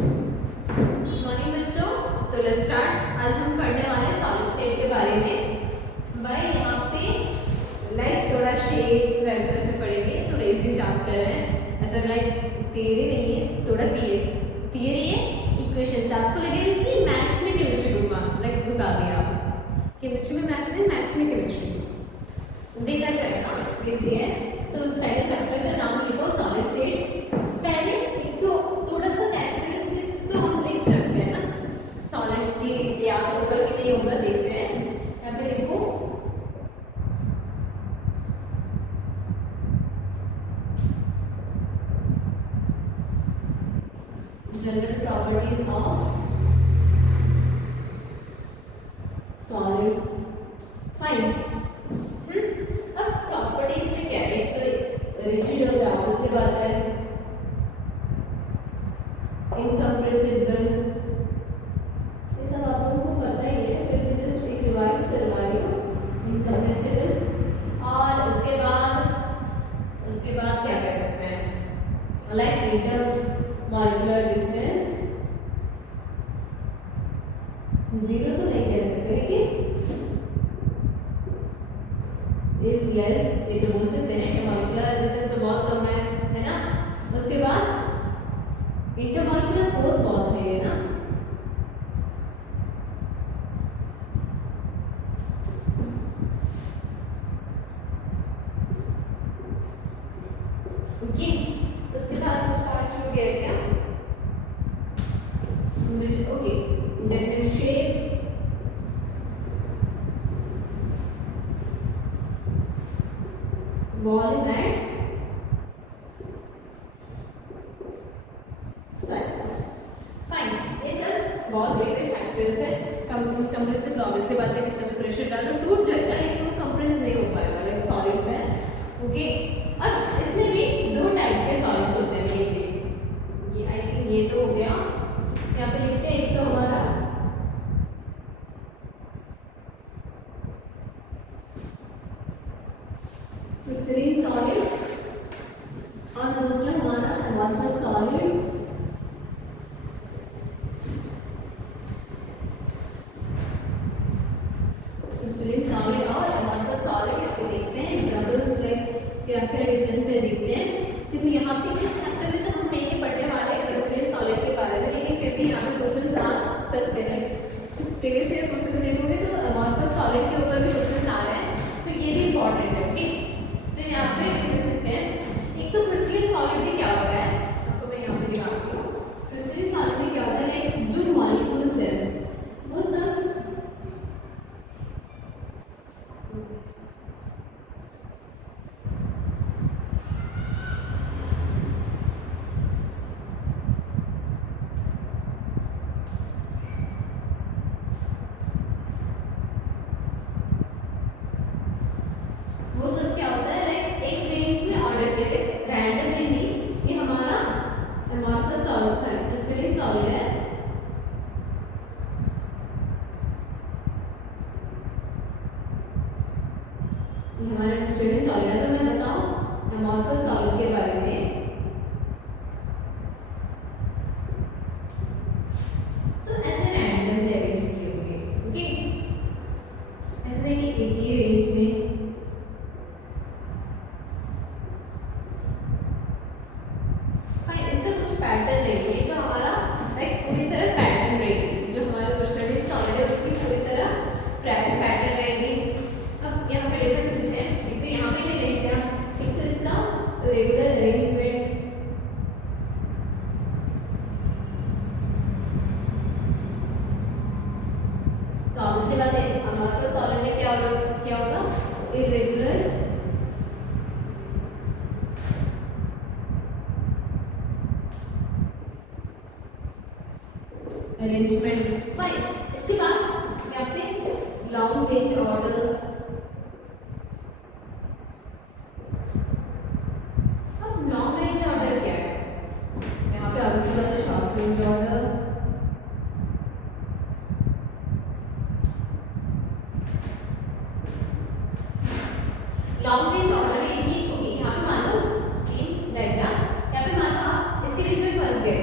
Morning बच्चों, तो let's start. आज हम पढ़ने वाले सॉलिड स्टेट के बारे में। भाई यहाँ पे थोड़ा शेप्स वैसे वैसे पढ़ेंगे, थोड़ा इजी चैप्टर है। ऐसा थियरी नहीं है, थोड़ा थियरी है। इक्वेशंस आपको लगेगा कि मैथ्स में केमिस्ट्री बुक में घुसा दिया आप। केमिस्ट्री में मैथ्स नहीं, मैथ्स में केमिस्ट्री देखा जाएगा, इजी है। तो पहले चैप्टर का नाम लिखो सॉलिड स्टेट। पहले एक तो थोड़ा सा कैरेक्टरिस्टिक तो हम लिख सकते हैं ना सॉलिड्स की, या होगा कि नहीं होगा देखते हैं। यहाँ पे लिखो general properties of solids. Fine. अब प्रॉपर्टीज में क्या है, एक तो रिजिड हो गया, उसके बाद है इनकम्प्रेसिबल। ये सब आप लोगों को पता ही है, फिर मैं जस्ट एक रिवाइज करवा रही हूँ। इनकम्प्रेसिबल, और उसके बाद क्या कह सकते हैं, लाइक इंटरमॉलिक्यूलर डिस्टेंस जीरो तो नहीं कह सकते, लेकिन इज लेस ये तो बोल सकते हैं। इंटरमॉलिक्यूलर डिस्टेंस तो बहुत कम है ना। उसके बाद इंटरमॉलिक्यूलर फोर्स बहुत है ना। ओके, उसके बाद कुछ पार्ट छूट गया क्या? Okay, definite shape, volume and size. Fine. ये सब बहुत बेसिक फैक्टर्स है। कंप्रेसिव लॉ, इसके बाद कितना भी प्रेशर डालो टूट जाएगा, लेकिन वो कंप्रेस नहीं हो पाएगा, लाइक सॉलिड्स है। ओके, अब इसमें भी दो टाइप के सॉलिड्स होते हैं। ये आई थिंक ये तो हो गया। यहाँ पे लिखते हैं, एक तो हमारा क्रिस्टलाइन सॉलिड और दूसरा हमारा अमॉर्फस सॉलिड। क्रिस्टलाइन सॉलिड और अमॉर्फस सॉलिड यहाँ पे देखते हैं एग्जांपल्स, लाइक क्या क्या डिफरेंस है देखते हैं। क्योंकि यहाँ पे इस चैप्टर में तो हम नहीं पढ़ने वाले क्रिस्टलाइन सॉलिड के बारे में, लेकिन फिर भी यहाँ पे क्वेश्चंस आ सकते हैं। प्रीवियस ईयर क्वेश्चंस देखोगे तो अमॉर्फस सॉलिड के ऊपर भी क्वेश्चंस आ रहे हैं, तो ये भी इंपॉर्टेंट है। ओके, तो यहाँ पे देख सकते हैं, एक तो क्रिस्टलाइन सॉलिड में क्या होता है, आपको मैं यहाँ पे दिखाती हूँ। क्रिस्टलाइन सॉलिड में क्या होता है, लाइक जो मॉलिक्यूल्स है वो सब क्या होता है, लाइक एक रेंज में ऑर्डर किया है, रैंडमली नहीं। ये हमारा अमॉर्फस सॉलिड है, क्रिस्टलाइन सॉलिड है। ये हमारा क्रिस्टलाइन सॉलिड है। तो मैं बताऊं अमॉर्फस सॉलिड के बारे में, तो ऐसे रैंडमली अरेंज किए होंगे। ओके, ऐसे नहीं कि एक ही रेंज में। पैटर्न रहेगी, तो हमारा लाइक पूरी तरह पैटर्न रहेगी। जो हमारा क्रिस्टलाइन सॉलिड है उसकी पूरी तरह पैटर्न रहेगी। अब यहाँ पे डिफरेंस है, एक तो यहाँ पे भी रहेगा, एक तो इसका रेगुलर अरेंजमेंट, तो अब इसके बाद अमॉर्फस सॉलिड में क्या होगा, इरेगुलर अरेंजमेंट। फाइन। इसके बाद यहाँ पे लॉन्ग रेंज ऑर्डर। अब लॉन्ग रेंज ऑर्डर क्या है, यहाँ पे ऑब्वियसली बात है short range order. Long range order में ये यहाँ पे मान लो सेम डायग्राम, यहाँ पे मान लो आप इसके बीच में फंस गए,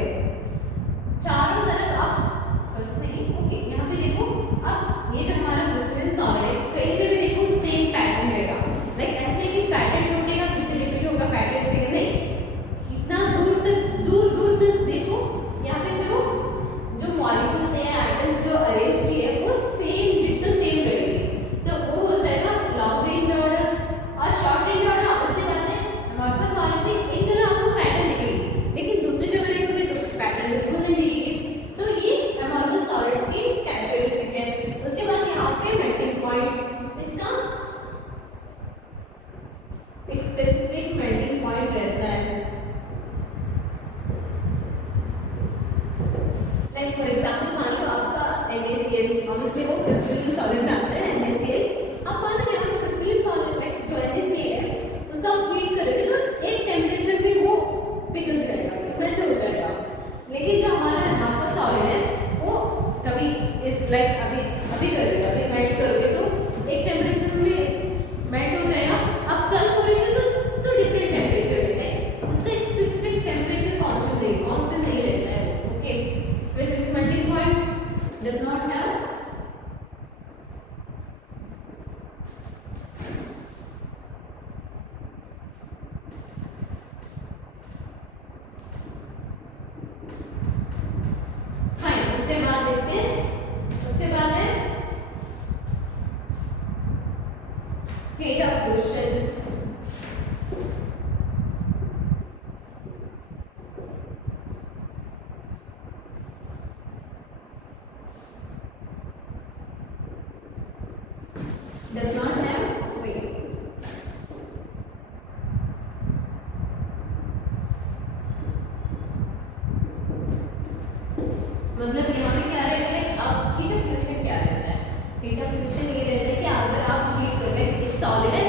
मतलब यहाँ पे क्या रहता है, अब हीट ऑफ फ्यूजन क्या रहता है, हीट ऑफ फ्यूजन ये रहता है कि अगर आप हीट कर रहे हैं एक सॉलिड है,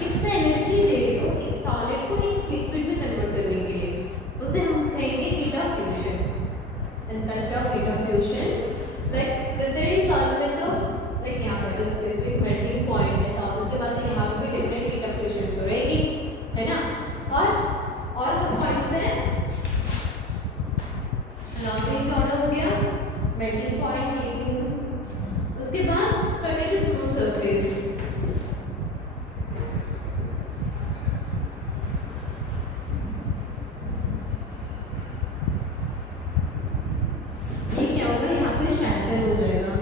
कितना एनर्जी दे रहे हो एक सॉलिड को एक लिक्विड में कन्वर्ट करने के लिए, उसे हम कहेंगे heat of fusion. Impact of heat of fusion like crystalline solid में तो लाइक यहाँ पे स्पेसिफिक मेल्टिंग पॉइंट है, तो उसके बाद यहाँ पे भी डिफरेंट हीट ऑफ फ्यूजन तो रहेगी, है ना। और दो पॉइंट्स हैं, लॉन्ग ऑर्डर हो गया, मेल्टिंग पॉइंट, हीटिंग, उसके बाद कटेड स्मूथ सरफेस। ये क्या होगा, यहाँ पे शैटर हो जाएगा।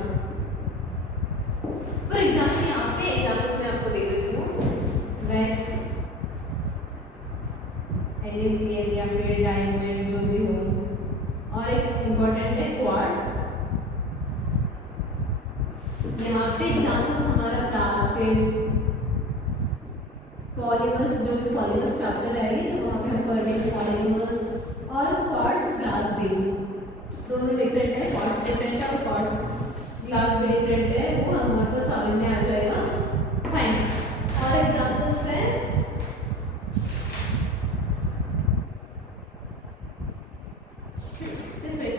फॉर एग्जाम्पल यहाँ पे एग्जाम्पल्स मैं आपको दे देती हूँ, वह NaCl या फिर डायमंड जो भी हो, और एक इम्पॉर्टेंट है क्वार्ट्ज। यहाँ पे एग्जाम्पल्स हमारा प्लास्टिक्स, पॉलीमर्स, जो भी पॉलीमर्स चैप्टर रहेगी तो वहाँ पे हम पढ़ लेंगे पॉलीमर्स, और क्वार्ट्ज ग्लास भी, दोनों डिफरेंट है, क्वार्ट्ज डिफरेंट है और क्वार्ट्ज ग्लास भी डिफरेंट है, वो हमारे पास सामने में आ जाएगा। फाइन, और एग्जाम्पल्स है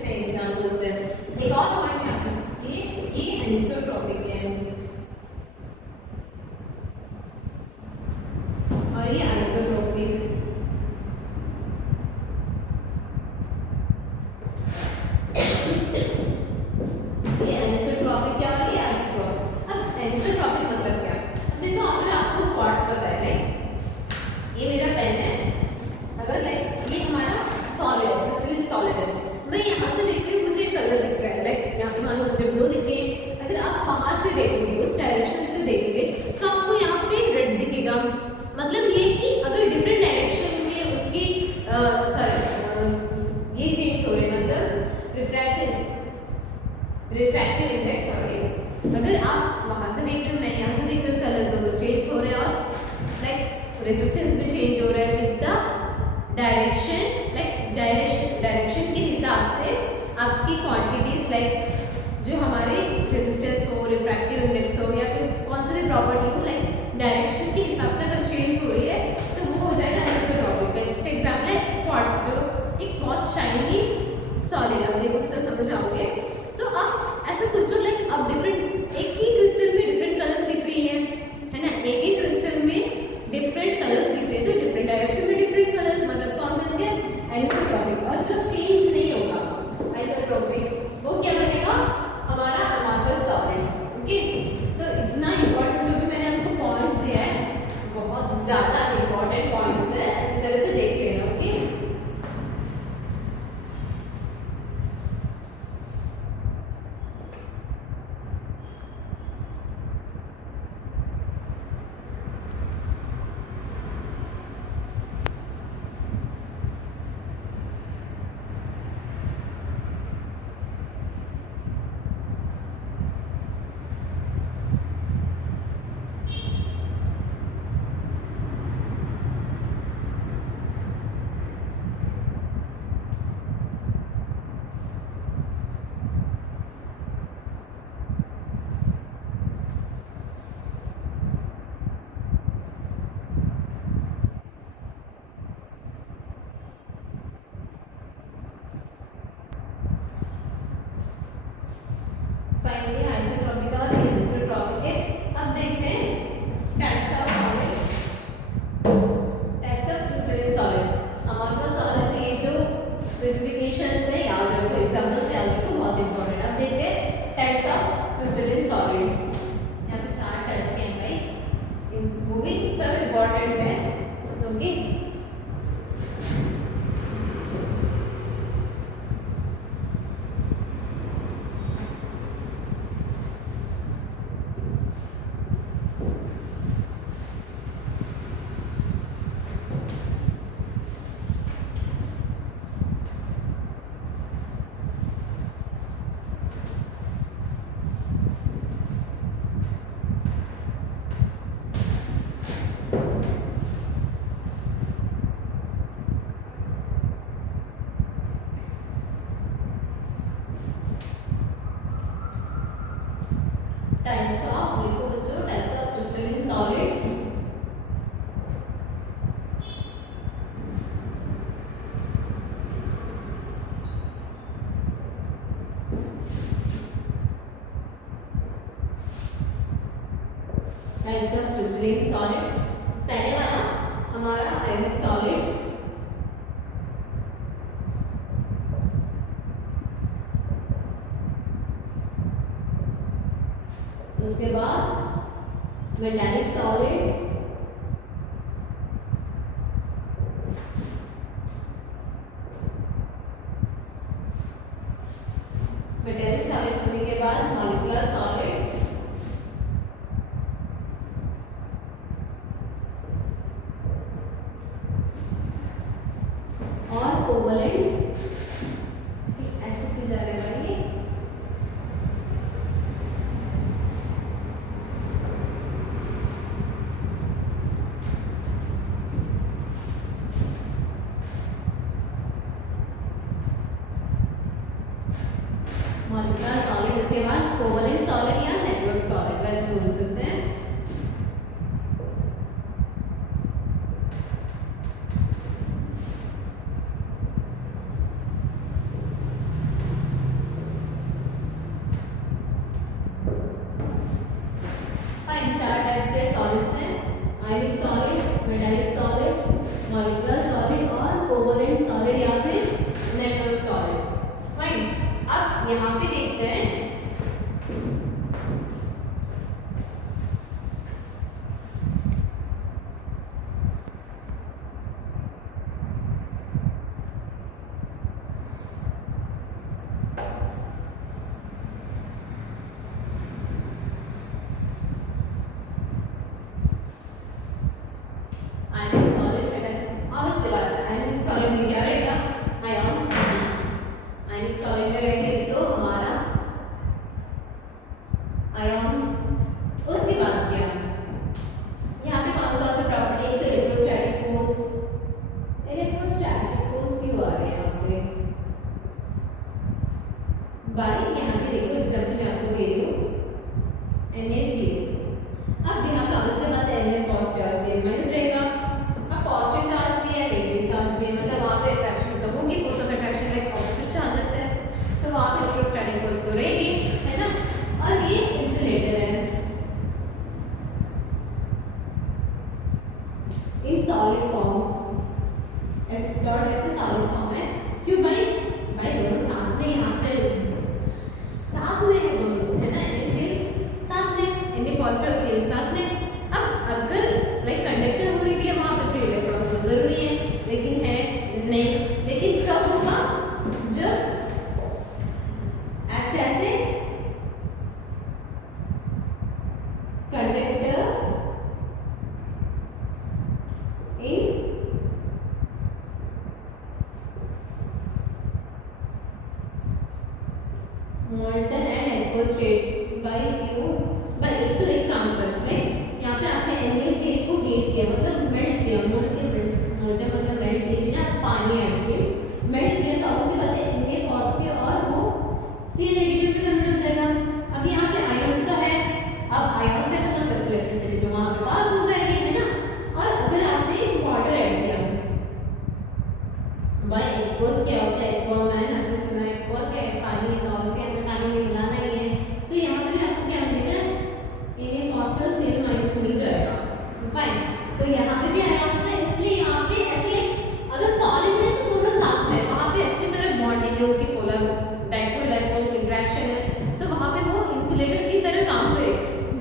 एग्जाम्पल्स है। एक और पॉइंट यहाँ पे ये अनिसोट्रॉपिक है और ये आइसोट्रॉपिक। ये अनिसोट्रॉपिक क्या और ये आइसोट्रॉपिक। अब अनिसोट्रॉपिक मतलब क्या, अब देखो अगर आपको क्वार्ट्ज पता है, लाइक ये मेरा पेन है, अगर लाइक ये हमारा सॉलिड है, क्रिस्टलाइन सॉलिड है, मैं यहाँ से देख रही हूँ मुझे कलर दिख रहा है, लाइक यहाँ पे मान लो मुझे ब्लू दिख रही है, अगर आप वहाँ से देखोगे उस डायरेक्शन से देखोगे तो आपको यहाँ पे रेड दिखेगा। मतलब ये कि अगर डिफरेंट डायरेक्शन में उसकी ये चेंज हो रहे हैं, मतलब रिफ्रैक्टिव इंडेक्स, सॉरी, अगर आप वहाँ से देख रहे हो, मैं यहाँ से देख रही हूँ, कलर तो वो चेंज हो रहे हैं और लाइक रेजिस्टेंस भी चेंज हो रहा है with the direction, like direction के हिसाब से आपकी क्वांटिटीज, लाइक जो हमारे रेजिस्टेंस हो, रिफ्रैक्टिव इंडेक्स हो, या फिर कौन सी भी प्रॉपर्टी हो, लाइक डायरेक्शन के हिसाब से अगर चेंज हो रही है तो वो हो जाएगा अनिसोट्रॉपिक। बेस्ट एग्जांपल है क्वार्ट्ज, जो एक बहुत शाइनी सॉलिड, आप देखोगे तो समझ आओगे। तो आप ऐसा सोचो, लाइक अब डिफरेंट एक ही क्रिस्टल में डिफरेंट कलर्स दिख रही है ना, एक ही क्रिस्टल में डिफरेंट कलर्स दिख रहे हैं, तो डिफरेंट डायरेक्शन में डिफरेंट कलर्स, मतलब कौन बन गया अनिसोट्रॉपिक। और जो चेंज नहीं होगा आइसोट्रॉपिक, वो क्या बनेगा हमारा अमॉर्फस सॉलिड। ओके, तो इतना इंपॉर्टेंट जो भी मैंने आपको पॉइंट्स दिया है, बहुत ज्यादा इंपॉर्टेंट पॉइंट्स है, अच्छी तरह से देख लेना। ओके, टाइप्स ऑफ, लिखो बच्चों, types of crystalline solid. Types of crystalline solid. पहले वाला हमारा आयनिक सॉलिड, उसके बाद मेटालिक सॉलिड, मेटालिक सॉलिड होने के बाद मॉलिक्यूलर सॉलिड, और कोवलेंट। ऐसे क्यों जा रहा है ये? मॉलिक्यूलर सॉलिड, उसके बाद कोवलेंट सॉलिड या नेटवर्क सॉलिड वैसे बोल सकते हैं। चार टाइप के सॉलिड्स हैं, आयनिक solid, metallic solid, molecular solid और कोवलेंट सॉलिड या फिर नेटवर्क सॉलिड। फाइन, अब यहाँ पे देखते हैं आयनिक सॉलिड, मेटालिक। अब इसके बाद आयनिक सॉलिड में क्या रहेगा? आयॉन्स। आयनिक सॉलिड में रहेंगे तो हमारा आयॉन्स। उसके बाद क्या, यहाँ पे कौन कौन से प्रॉपर्टी? एक तो इलेक्ट्रोस्टैटिक फोर्स। इलेक्ट्रोस्टैटिक फोर्स क्यों आ रहे हैं यहाँ पे? बाई यहाँ पे देखो एग्जाम्पल मैं आपको दे रही हूँ, NaCl। अब यहाँ पे ऑब्वियसली बात है Na पॉजिटिव और Cl माइनस रहेगा। अब पॉजिटिव चार्ज भी है, नेगेटिव चार्ज भी है, मतलब वहाँ पे अट्रैक्शन तो होगी, force of attraction like opposite charges है, तो वहाँ पे इलेक्ट्रोस्टैटिक फोर्स तो रहेगी, है ना। और ये इंसुलेटर है in solid form, S.F solid form है। क्यों भाई? भाई दोनों साथ में, यहाँ पे साथ में है दोनों, है ना। NaCl साथ में, Na पॉजिटिव Cl साथ में। अब अगर लाइक कंडक्टर होने के लिए वहाँ पे फ्री इलेक्ट्रॉन्स तो जरूरी है, लेकिन है नहीं। लेकिन कब होगा? जब एक्ट ऐसे conductor in molten and aqueous state. बाय क्यों? भाई एक तो एक काम करते हैं, यहाँ पे आपने NaCl को हीट किया, मतलब मेल्ट किया, मोल्टन मतलब मेल्ट किया, बिना पानी ऐड किए मेल्ट किया, तो उसके बाद Na पॉजिटिव और वो Cl नेगेटिव में कन्वर्ट हो जाएगा। अब यहाँ पे आयंस तो है, अब आयंस है तो मतलब इलेक्ट्रिसिटी तो वहाँ पे पास हो जाएगी, है ना। और अगर आपने वाटर ऐड किया, भाई एक्वस क्या होता है? एक्वा मैंने आपने सुना है, एक्वा क्या है? पानी है, तो उसके अंदर पानी में मिलाना ही है, तो यहाँ पे भी आपको क्या मिलेगा? Na पॉजिटिव Cl माइनस मिल जाएगा। फाइन, तो यहाँ पे भी आयंस है, इसलिए यहाँ पे ऐसे अगर सॉलिड में तो दोनों साथ है, वहाँ पे अच्छी तरह बॉन्डिंग है, उनकी पोलर डाइपोल डाइपोल इंटरेक्शन है, तो वहाँ पे वो इंसुलेटर की तरह काम करे।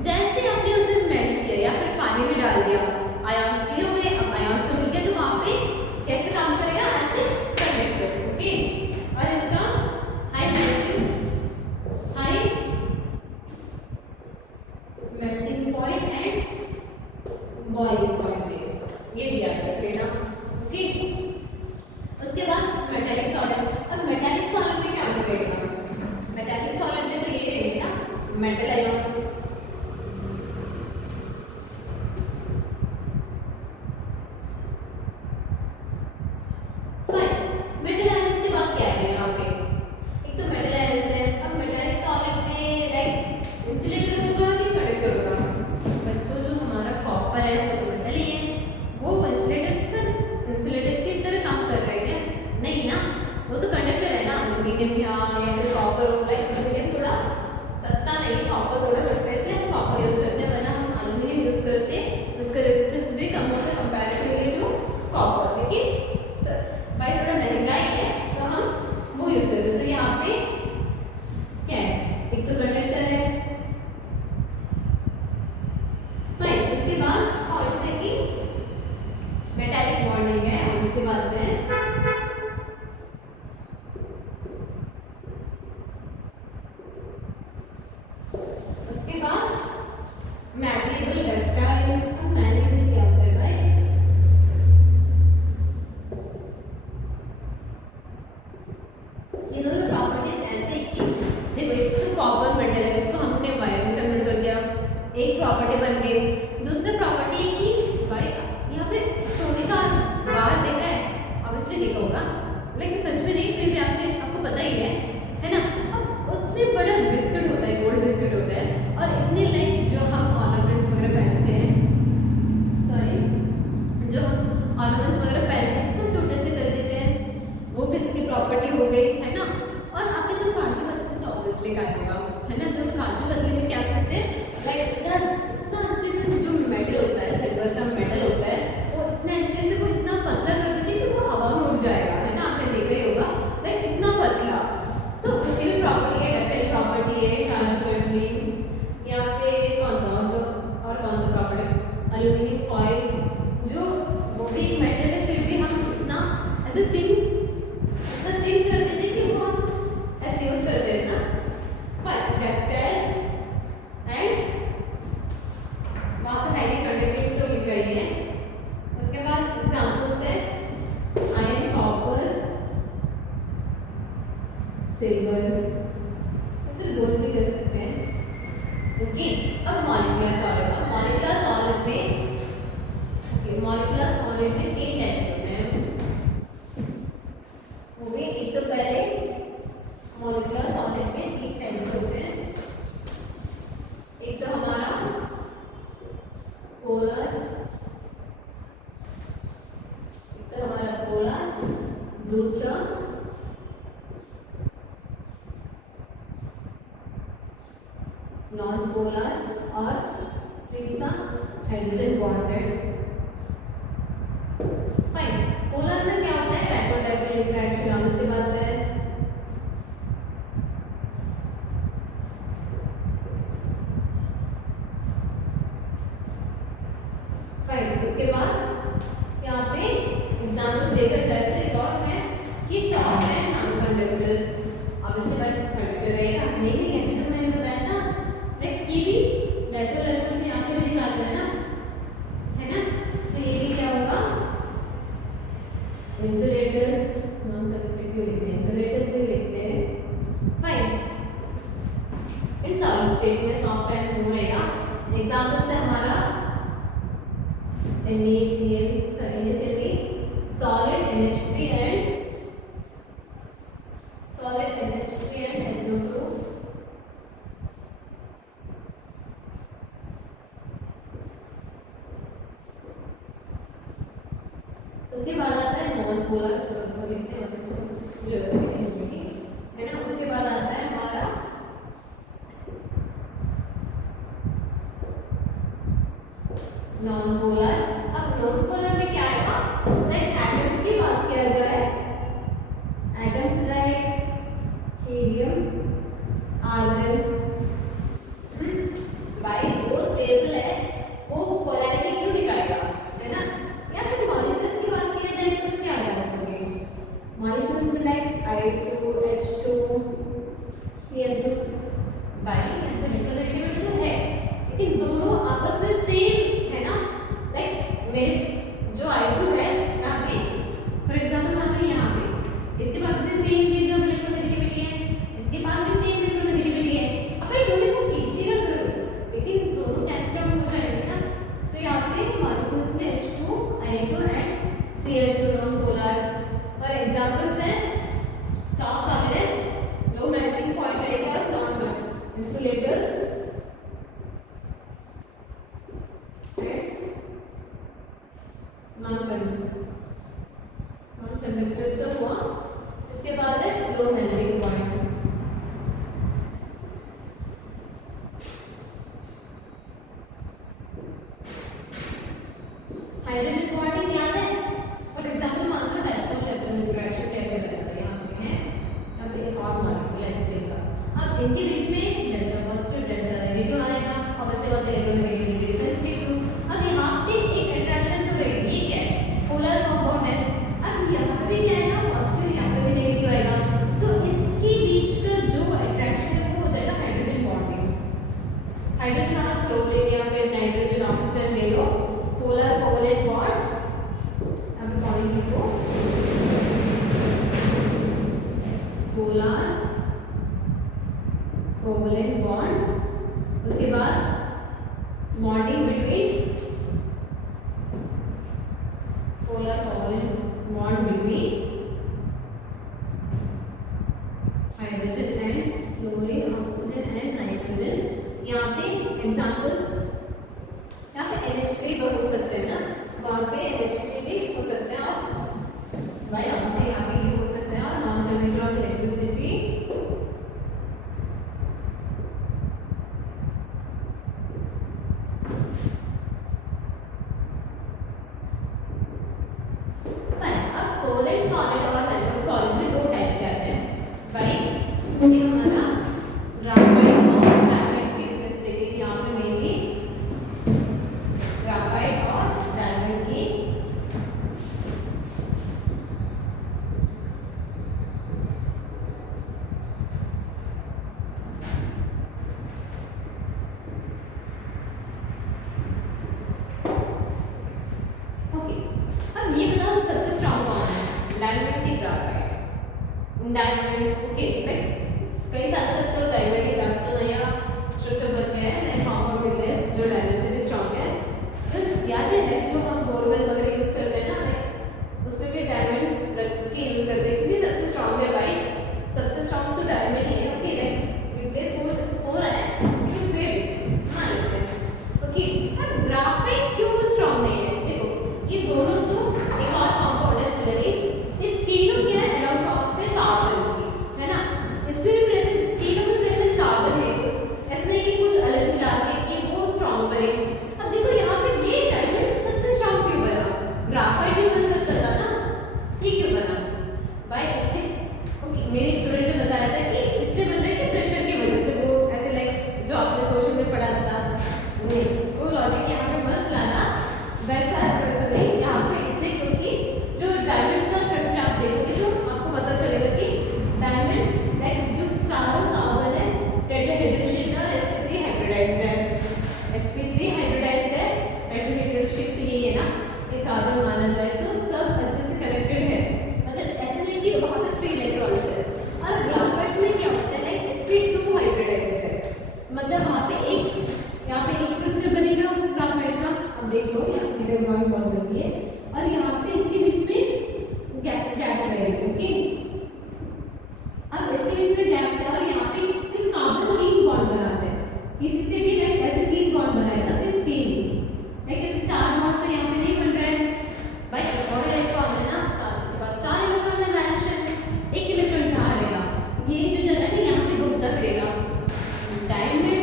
जैसे आपने उसे मेल्ट किया या फिर पानी में डाल दिया, आयंस फ्री हो गए। अब आयंस तो मिल गए, तो वहाँ पे कैसे काम करेगा? ऐसे कंडक्टर। ओके, और इसका high melting point and boiling point पे, ये भी याद रख लेना। ओके, उसके बाद मेटालिक सॉलिड। अब मेटालिक सॉलिड में क्या रहेगा? मेटालिक सॉलिड में तो ये रहेंगे ना, मेटल आयंस। मेटल आयंस के बाद क्या है यहाँ पे? एक तो मेटल आयंस है। अब मेटालिक सॉलिड में लाइक इंसुलेटर होगा ये दोनों प्रॉपर्टीज ऐसे कि देखो, एक तो कॉपर मेटल है, उसको हमने वायर में कन्वर्ट कर दिया, एक प्रॉपर्टी बन गई। दूसरा प्रॉपर्टी है कि भाई यहाँ पे सोने का बार देखा है, ऑब्वियसली देखा होगा, लेकिन सच में नहीं, फिर भी आपको पता ही है ना। अब उसमें बड़ा बिस्किट होता है, गोल्ड बिस्किट होता है, और इतने लाइक जो हम ऑर्नामेंट्स वगैरह पहनते हैं, सॉरी, जो हम ऑर्नामेंट्स वगैरह पहनते हैं इतना छोटे से कर देते हैं, वो भी इसकी प्रॉपर्टी हो गई, है ना। और आपने तो काजू कतली तो ऑब्वियसली खाया होगा, है ना। तो काजू कतली में क्या करते हैं, लाइक इतना अच्छे से जो मेटल होता है, सिल्वर का मेटल होता है, वो इतने अच्छे से वो इतना पतला कर देते हैं कि वो हवा में उड़ जाएगा, है ना। आपने देखा ही होगा, लाइक इतना पतला। तो उसकी भी प्रॉपर्टी है, डक्टाइल प्रॉपर्टी है काजू कतली। या फिर कौन सा और कौन सा प्रॉपर्टी, एल्यूमिनियम फॉइल, जो वो भी एक मेटल है, फिर भी हम इतना ऐसे थिन कर देते कि वो हम ऐसे यूज करते हैं ना। फाइन, डक्टाइल एंड वहाँ पे हाईली कंडक्टिव तो लिखा ही है। उसके बाद एग्जाम्पल्स है आयरन, कॉपर, सिल्वर, फिर गोल्ड भी कर सकते हैं। ओके, अब मॉलिक्यूलर सॉलिड। अब मॉलिक्यूलर सॉलिड में मॉलिक्यूलर सॉलिड में 3 टाइप होते हैं, वो भी एक तो पहले मॉलिक्यूलर सॉलिड में 3 टाइप होते हैं। एक तो हमारा पोलर, दूसरा नॉन पोलर, और तीसरा हाइड्रोजन बॉन्डेड। फाइन, पोलर में क्या होता है, डाइपोल डाइपोल इंटरेक्शन, हम इसके बाद है। फाइन, उसके बाद यहाँ पे एग्जाम्पल्स देखा जाए तो एक और है कि सॉफ्ट एंड नॉन कंडक्टर्स। अब इसके बाद कंडक्टर रहेगा नहीं, अभी तो मैंने बताया था, लाइक ये भी डाइपोल डाइपोल तो यहाँ पे भी दिखाते हैं ना, है ना। तो ये भी क्या होगा, इंसुलेटर्स, नॉन कंडक्टिव भी लिखते हैं, इंसुलेटर्स भी लिखते हैं। फाइन, इन सॉलिड स्टेट में सॉफ्ट एंड मूव रहेगा। एग्जाम्पल्स है हमारा NaCl, solid NH3 and SO2। उसके बाद आता है नॉन पोलर, तो लिखते हैं जरूरत नहीं होगी, है ना। उसके बाद आता है हमारा नॉन पोलर। अब नॉन पोलर में क्या आएगा, लाइक एटम्स की बात किया जाए, एटम्स लाइक हीलियम, आर्गन, भाई वो स्टेबल है, वो पोलैरिटी क्यों दिखाएगा, है ना। या फिर मॉलिक्यूल्स की बात किया जाए तो क्या करोगे, मॉलिक्यूल्स में लाइक I2, H2, Cl2, भाई तो इलेक्ट्रोनेगेटिविटी तो है, लेकिन दोनों आपस में सेम है ना। लाइक मेरे जो I2 है यहाँ पे, फॉर एग्जाम्पल मान लो यहाँ पे, इसके पास भी सेम ये जो इलेक्ट्रोनेगेटिविटी है, इसके पास भी सेम इलेक्ट्रोनेगेटिविटी है। अब भाई दोनों को खींचिएगा जरूर, लेकिन दोनों कैंसिल आउट हो जाएंगे ना। तो यहाँ पे मॉलिक्यूल्स में H2, I2 and Cl2 non polar. और एग्जाम्पल्स हैं सॉफ्ट सॉलिड है, लो मेल्टिंग पॉइंट रहेगा, नॉन इंसुलेटर्स, नॉन कंडक्टर्स का हुआ। इसके बाद है low melting point. Hydrogen bonding याद है, फॉर एग्जांपल मान लो डाइपोल डाइपोल इंटरेक्शन कैसे रहता है, यहाँ पे है, यहाँ पे एक और मॉलिक्यूल है इससे का। अब इनके बीच में डेल्टा पॉजिटिव डेल्टा नेगेटिव आएगा, अब ऐसे होते हैं इलेक्ट्रोनेगेटिविटी डिफरेंस के थ्रू। अब यहाँ पे एक अट्रैक्शन तो रहेगी, ये क्या है, पोलर कंपाउंड है। अब यहाँ पे भी क्या आएगा, पॉजिटिव, यहाँ पे भी नेगेटिव आएगा। तो इसकी कोवलेंट बॉन्ड, उसके बाद bonding between polar covalent bond between hydrogen and fluorine, oxygen and nitrogen. यहाँ पे एग्जांपल्स, यहाँ पे NH3 हो सकते हैं ना, वहाँ पे NH3 भी हो सकते हैं, और भाई ऑक्सीजन यहाँ पे हो सकते हैं, और नॉन कंडक्टर ऑफ इलेक्ट्रिसिटी ये हमारा ग्राफाइट और डायमंड की डिफरेंस देखिए, यहाँ पे मेनली ग्राफाइट और डायमंड की ओके। अब ये बताओ सबसे स्ट्रॉन्ग कौन है, डायमंड की ग्राफाइट? डायमंड ओके, कई साल तक तो डायमंड ही था, तो नया स्ट्रक्चर बन गया है, नए कंपाउंड मिल गए जो डायमंड से भी स्ट्रॉन्ग है। तो याद है जो हम बोरवेल वगैरह यूज करते हैं ना, उसमें भी डायमंड रख के यूज करते हैं, क्योंकि सबसे स्ट्रॉन्ग है भाई, सबसे स्ट्रॉन्ग तो डायमंड ही है। ओके, रिप्लेस हो रहा है लेकिन फिर मान लेते हैं। ओके, अब ग्राफाइट क्यों स्ट्रॉन्ग नहीं है? देखो ये दोनों तो एक और कंपाउंड है फ्लोरीन, ये तीनों क्या है, एलोट्रॉप से कार्बन है ना, इसमें भी प्रेजेंट, तीनों में प्रेजेंट कार्बन है, ऐसा नहीं कि कुछ अलग मिला के कि वो स्ट्रॉन्ग बने। अब देखो यहाँ पे ये डायमंड सबसे स्ट्रॉन्ग क्यों बना? ग्राफाइट भी बन सकता था ना, ये क्यों बना भाई? इसलिए ओके, मेरे स्टूडेंट ने बताया था कि इसलिए बन रहा है कि प्रेशर की वजह से, वो ऐसे लाइक जो आपने सोशल में पढ़ा था वो लॉजिक यहाँ पे मत लाना, वैसा नहीं यहाँ पे, इसलिए क्योंकि जो डायमंड का स्ट्रक्चर आप देखोगे तो आपको पता चलेगा कि डायमंड लाइक जो चारों कार्बन है टेट्राहेड्रल शेप है और sp3 हाइब्रिडाइज्ड है, sp3 हाइब्रिडाइज्ड है, टेट्राहेड्रल शेप तो यही है ना, ये कार्बन माना जाए तो सब अच्छे से कनेक्टेड है, मतलब ऐसा नहीं कि वहाँ पे फ्री इलेक्ट्रॉन्स है। और ग्राफाइट में क्या होता है, लाइक sp2 हाइब्रिडाइज्ड है, मतलब वहाँ पे यहाँ पे एक स्ट्रक्चर बनेगा ग्राफाइट का, अब देख लो यहाँ मेरे ड्राइंग बहुत गंदी है, और यहाँ पे इसके बीच में गैप्स रहेंगे। ओके, अब इसके बीच में गैप्स है और यहाँ पे सिर्फ कार्बन 3 बॉन्ड बनाते हैं, किसी से भी लाइक ऐसे 3 बॉन्ड बनाएगा, सिर्फ 3, लाइक ऐसे 4 बॉन्ड तो यहाँ पे नहीं बन रहा है भाई, और इलेक्ट्रॉन है ना, कार्बन के पास 4 इलेक्ट्रॉन है, वैलेंस शेल 1 इलेक्ट्रॉन कहाँ रहेगा, ये जो जगह है यहाँ पे घूमता फिरेगा। डायमंड में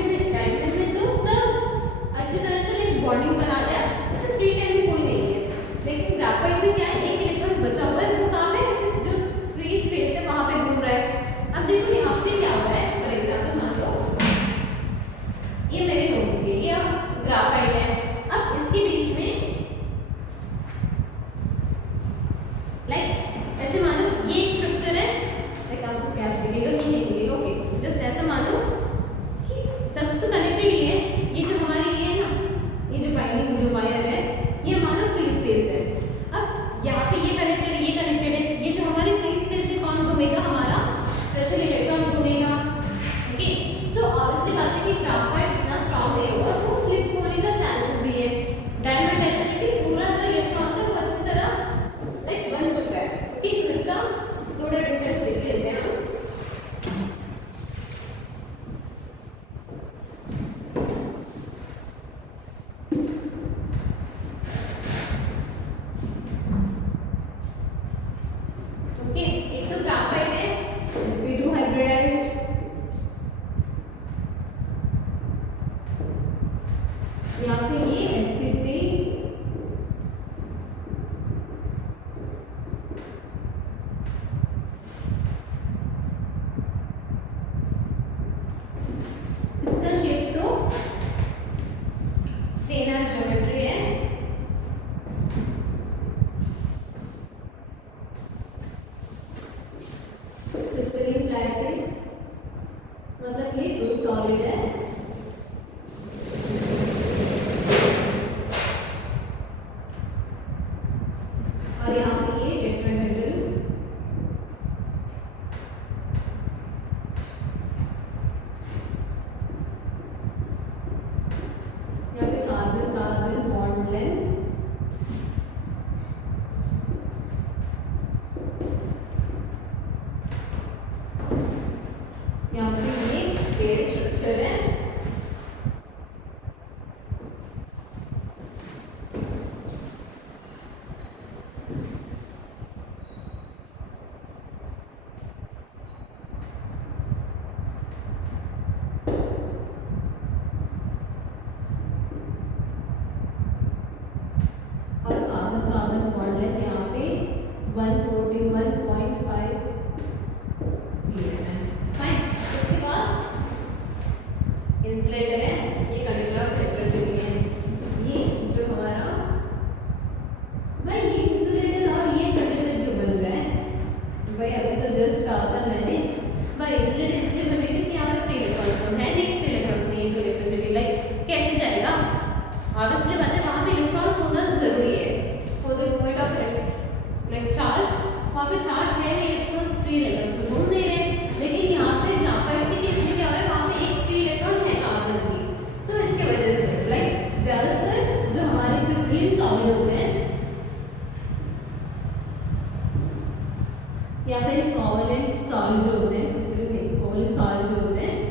तो सब अच्छी तरह से बॉन्डिंग बना लिया, ऐसे फ्री टाइम में कोई नहीं है, लेकिन ग्राफाइट में क्या है, 1 इलेक्ट्रॉन बचा हुआ है, वो कहाँ पे ऐसे जो फ्री स्पेस है वहाँ पे घूम रहा है। अब देखो यहाँ पे क्या हो रहा है, फॉर एग्जाम्पल मान लो ये मेरे नोटबुक है, ये ग्राफाइट है, अब इसके बीच में लाइक ऐसे मानो ये एक स्ट्रक्चर है, लाइक आपको क्या दिखेगा कि नहीं दिखेगा, ओके जस्ट ऐसा मानो कि सब तो कनेक्टेड ही है, ये जो हमारी ये है ना, ये जो बाइंडिंग जो वायर है ये मानो फ्री स्पेस है, अब यहाँ पे ये कनेक्टेड है, ये जो हमारी फ्री स्पेस में कौन घूमेगा, हमारा स्पेशल इलेक्ट्रॉन घूमेगा। ओके, तो ऑब्वियसली बात है कि ग्राफाइट इतना स्ट्रॉन्ग नहीं होगा, तो स्लिप होने का चांसेस भी है। डायमंड ऐसा नहीं कि पूरा जो इलेक्ट्रॉन है वो अच्छी तरह लाइक बन चुका है। ओके, तो इसका थोड़ा डिफरेंस देख लेते हैं हम। ओके, एक तो ग्राफाइट है sp2 हाइब्रिडाइज्ड, यहाँ पे ये sp3 इसका शेप तो प्लेनर ज्योमेट्री है, क्रिस्टलिन लैटिस, मतलब ये टू सॉलिड है, और यहाँ पे ये टेट्राहेड्रल, यहाँ पे ये पेड़ स्ट्रक्चर है। और कार्बन कार्बन बॉन्ड लेंथ यहाँ पे 141.5 पीएम। फाइन। उसके बाद इंसुलेटर है, ये कंडक्टर ऑफ इलेक्ट्रिसिटी है। ये जो हमारा भाई ये इंसुलेटर और ये कंडक्टर क्यों बन रहा है भाई? अभी तो जस्ट कहा था मैंने भाई इंसुलेटर इसलिए बने क्योंकि यहाँ पे फ्री इलेक्ट्रॉन्स तो है नहीं, फ्री इलेक्ट्रॉन्स नहीं है तो इलेक्ट्रिसिटी लाइक कैसे जाएगा? ऑब्वियसली बात है, वहाँ पे इलेक्ट्रॉन्स होना जरूरी है for the movement of like charge. वहाँ पे चार्ज है, इलेक्ट्रॉन्स फ्री इलेक्ट्रॉन्स घूम नहीं रहे, लेकिन यहाँ पे ग्राफाइट के केस में क्या हो रहा है, वहाँ पे एक फ्री इलेक्ट्रॉन है कार्बन की, तो इसके वजह से लाइक ज्यादातर जो हमारे क्रिस्टलीन सॉलिड होते हैं या फिर कोवलेंट सॉलिड जो होते हैं, क्रिस्टलीन कोवलेंट सॉलिड जो होते हैं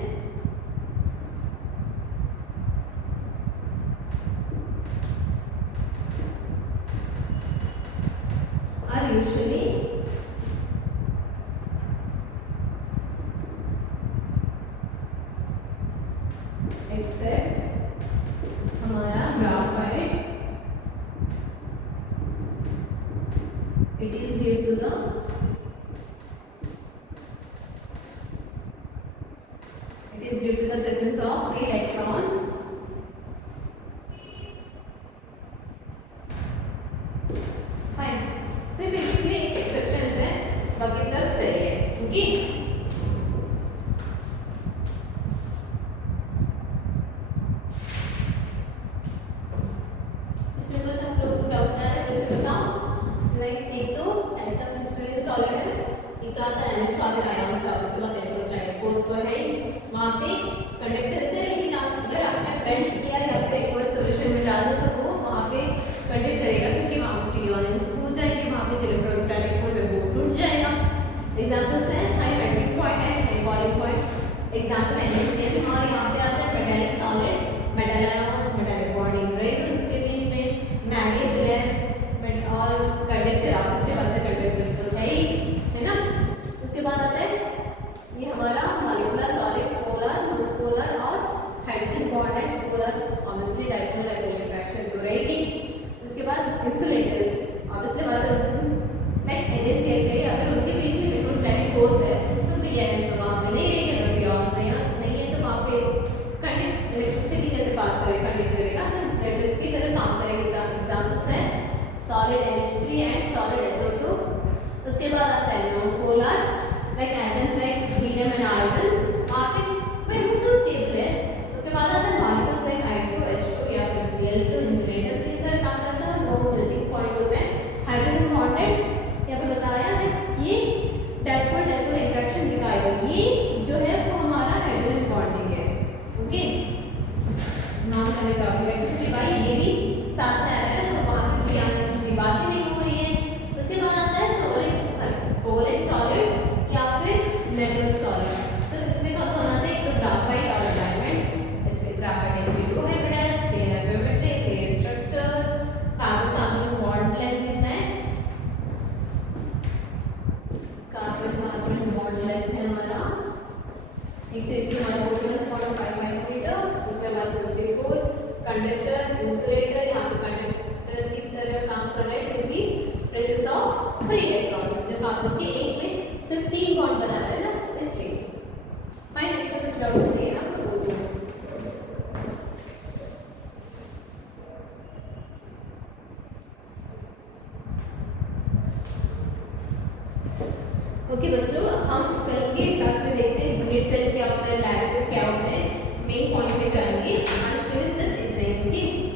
are usually except हमारा graphite, it is due to the presence of free electrons fine. सिर्फ इसमें एक्सेप्शंस है, बाकी सब सही है। ओके इसमें कुछ हम लोग डाउट आ रहा है फिर से बताओ। लाइक एक तो टाइप्स ऑफ क्रिस्टलीन सॉलिड है, एक तो आता है सॉलिड आयंस का, उसके बाद इलेक्ट्रोस्टैटिक फोर्स पर है वहाँ पे कंडक्टर से, लेकिन अगर आपने बेल्ट किया या फिर एक्वस सॉल्यूशन में डाल दो तो वो वहाँ पे कंडक्ट करेगा क्योंकि वहाँ पे फ्री आयंस हो जाएंगे, वहाँ पे जो इलेक्ट्रोस्टैटिक फोर्स है वो टूट जाएगा। एग्जांपल्स हैं high melting point and high boiling point. Example NaCl और यहाँ पे आता है metallic solid, metal ions, metallic bonding ring के बीच में मैग्नेट है और कंडक्टर आपस में बात कंडक्टर तो है ना। उसके बाद आता है ये हमारा molecular solid, polar, non polar और hydrogen bond and polar, obviously dipole dipole interaction तो रहेगी। उसके बाद इंसुलेटर्स, ऑब्वियसली बात है लाइक NaCl के अगर उनके बीच में इलेक्ट्रोस्टैटिक फोर्स है तो फ्री आयंस तो वहाँ पे नहीं रहेंगे, अगर फ्री आयंस नहीं है तो वहाँ पे कंडक्ट इलेक्ट्रिसिटी कैसे पास करेगा, कंडक्ट करेगा, तो इंसुलेटर्स की तरह काम करेगा। एग्जांपल्स हैं solid NH3 and solid SO2। उसके बाद आता है non polar like atoms like helium and organs, वहाँ पे बिल्कुल स्टेबल है। उसके बाद आता है मॉलिक्यूल्स लाइक H2 या फिर Cl2, इंसुलेटर्स की तरह काम करता है, नो मेल्टिंग पॉइंट होता है, हाइड्रोजन बॉन्डेड या फिर बताया है ये डाइपोल डाइपोल इंटरेक्शन दिखाएगा, ये जो है वो हमारा हाइड्रोजन बॉन्डिंग है। ओके नॉन टेलीग्राफिक इलेक्ट्रिसिटी भाई ये भी साथ में आ रहा है तो वहाँ पे फ्री आयंस की बातें नहीं हो रही है। उसके बाद आता है सॉलिड सॉरी कोवलेंट सॉलिड या फिर मेटल सॉलिड, तो इसमें कौन कौन आता है? एक तो ग्राफाइट और डायमंड। इसमें graphite sp2 hybridised, clear geometry, clear structure, carbon carbon bond length कितना है? कार्बन कार्बन बॉन्ड लेंथ है हमारा एक तो इसमें 141.5 माइक्रोमीटर, उसके बाद 54 कंडक्टर इंसुलेटर, यहाँ पे कंडक्टर की तरह काम कर रहे हैं क्योंकि प्रेजेंस ऑफ फ्री इलेक्ट्रॉन्स जो कार्बन के एक में सिर्फ 3 बॉन्ड बना रहा है ना, इसलिए फाइन। इसका कुछ डाउट नहीं है ना ओके बच्चों, हम कल के क्लास में देखते हैं यूनिट सेल क्या होता है, लैटिस क्या होता है, मेन पॉइंट पे जाएंगे। आज के लिए सिर्फ इतना ही।